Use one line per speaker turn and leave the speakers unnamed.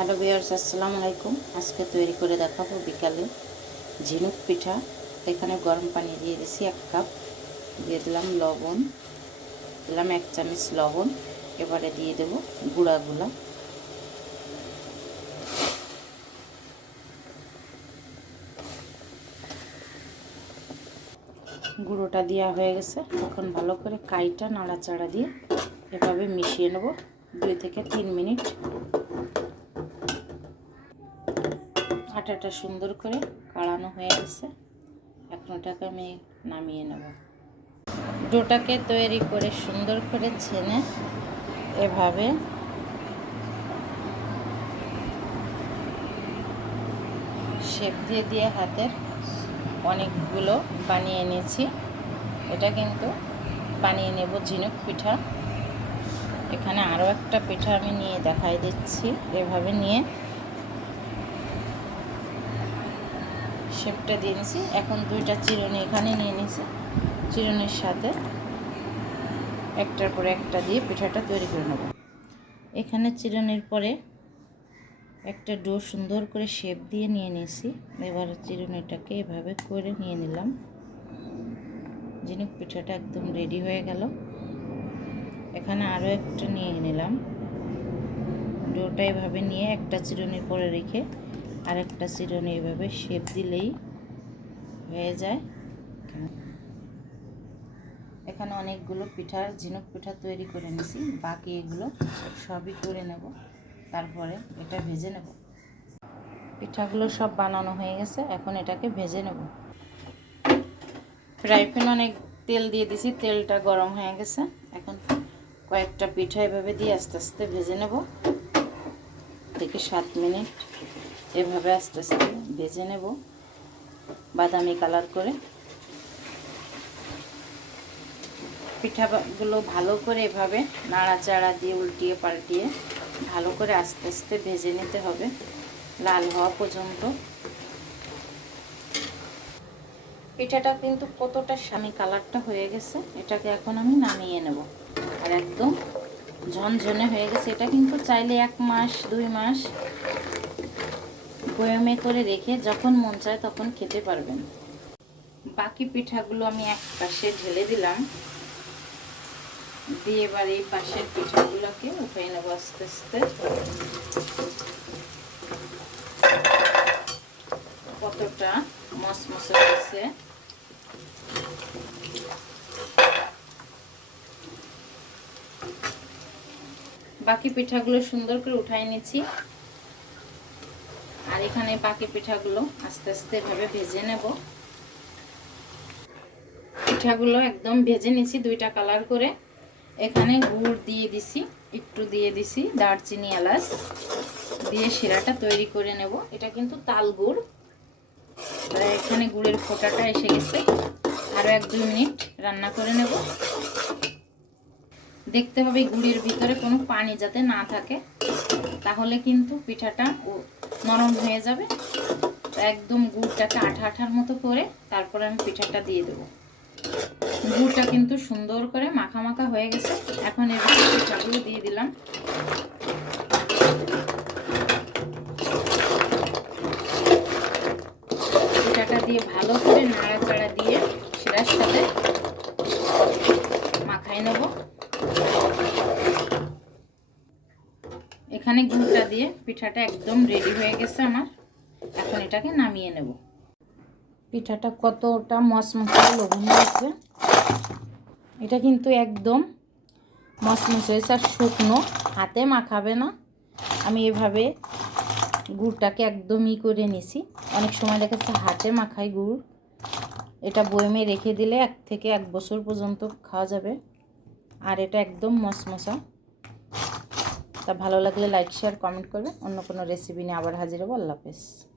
Hello বিয়ার্স আসসালামু আলাইকুম। আজকে তৈরি করে দেখাবো বিকালে ঝিনুক পিঠা। এখানে গরম পানি দিয়ে দিছি এক কাপ। দিয়ে দিলাম লবণ। দিলাম এক চামচ লবণ। এবারে দিয়ে দেব গুঁড়াগুলা। গুঁড়োটা দেওয়া হয়ে গেছে। এখন ভালো করে কাইটা, নাড়াচাড়া দিয়ে এভাবে মিশিয়ে নেব। দুই থেকে তিন মিনিট আটাটা সুন্দর করে কাড়ানো হয়ে গেছে। এখন ওটাকে আমি নামিয়ে নেব। ডোটাকে তৈরি করে সুন্দর করে ছেনে এভাবে শেপ দিয়ে দিয়ে হাতের অনেকগুলো বানিয়ে নিয়েছি। এটা কিন্তু বানিয়ে নেব ঝিনুক পিঠা। এখানে আরও একটা পিঠা আমি নিয়ে দেখাই দিচ্ছি। এভাবে নিয়ে শেপটা দিয়ে নিয়েছি এখন দুইটা চিরুনি এখানে নিয়ে নিয়েছি চিরুনির সাথে। একটার পরে একটা দিয়ে পিঠাটা তৈরি করে নেব। এখানে চিরুনির পরে একটা ডো সুন্দর করে শেপ দিয়ে নিয়ে নিয়েছি। এবার চিরুনিটাকে এভাবে করে নিয়ে নিলাম। ঝিনুক পিঠাটা একদম রেডি হয়ে গেল। এখানে আরও একটা নিয়ে নিলাম। ডোটা এভাবে নিয়ে একটা চিরুনির পরে রেখে আর একটা চিরুনি এভাবে শেপ দিলেই হয়ে যায়। এখানে অনেকগুলো পিঠার ঝিনুক পিঠা তৈরি করে নিছি, বাকি এগুলো সবই করে নেব, তারপরে এটা ভেজে নেব। পিঠাগুলো সব বানানো হয়ে গেছে, এখন এটাকে ভেজে নেব। ফ্রাই প্যান অনেক তেল দিয়ে দিছি, তেলটা গরম হয়ে গেছে। এখন কয়েকটা পিঠা এভাবে দিয়ে আস্তে আস্তে ভেজে নেব। থেকে সাত মিনিট এভাবে আস্তে আস্তে ভেজে নেব। বাদামি কালার করে। পিঠাগুলো ভালো করে এভাবে নাড়াচাড়া দিয়ে, উল্টিয়ে পাল্টিয়ে ভালো করে আস্তে আস্তে ভেজে নিতে হবে লাল হওয়া পর্যন্ত। পিঠাটা কিন্তু কতটা স্বামী কালারটা হয়ে গেছে, এটাকে এখন আমি নামিয়ে নেব। আর একদম ঝনঝনে হয়ে গেছে, এটা কিন্তু চাইলে এক মাস, দুই মাস বয়মে করে রেখে যখন মন চায় তখন খেতে পারবেন। বাকি পিঠাগুলো আমি এক পাশে ঢেলে দিলাম। দিয়ে এবার এই পাশের পিঠাগুলোকে উঠে নেব আস্তে আস্তে। কতটা মসমসে হয়েছে। বাকি পিঠাগুলো সুন্দর করে উঠাই নিচ্ছি। আর এখানে বাকি পিঠাগুলো আস্তে আস্তে এভাবে ভেজে নেব। পিঠাগুলো একদম ভেজে নিছি দুইটা কালার করে। এখানে গুড় দিয়ে দিছি, একটু দিয়ে দিছি দারচিনি এলাচ দিয়ে শিরাটা তৈরি করে নেব। এটা কিন্তু তাল গুড়। আর এখানে গুড়ের ফোটাটা এসে গেছে। আরও এক দুই মিনিট রান্না করে নেব। দেখতে হবে গুড়ের ভিতরে কোনো পানি যাতে না থাকে, তাহলে কিন্তু পিঠাটা নরম হয়ে যাবে। একদম গুড়টাকে আঠা আঠার মতো করে তারপরে আমি পিঠাটা দিয়ে দেবো। গুড়টা কিন্তু সুন্দর করে মাখা মাখা হয়ে গেছে। এখন এবার পিঠাগুলো দিয়ে দিলাম পিঠাটা দিয়ে ভালো করে নাড়াচাড়া দিয়ে সেটার সাথে মাখাই নেব এখানে গুড়টা দিয়ে পিঠাটা একদম রেডি হয়ে গেছে আমার। এখন এটাকে নামিয়ে নেব। পিঠাটা কতটা মশমশে লবণ হয়েছে, এটা কিন্তু একদম মশমশ হয়েছে আর শুকনো, হাতে মাখাবে না। আমি এভাবে গুড়টাকে একদমই করে নিছি। অনেক সময় দেখেছে হাতে মাখাই গুড়। এটা বয়মে রেখে দিলে এক থেকে এক বছর পর্যন্ত খাওয়া যাবে। আর এটা একদম মশমশা। তা ভালো লাগলে লাইক শেয়ার কমেন্ট করবে। অন্য কোনো রেসিপি নিয়ে আবার হাজির হব। আল্লাহ হাফেজ।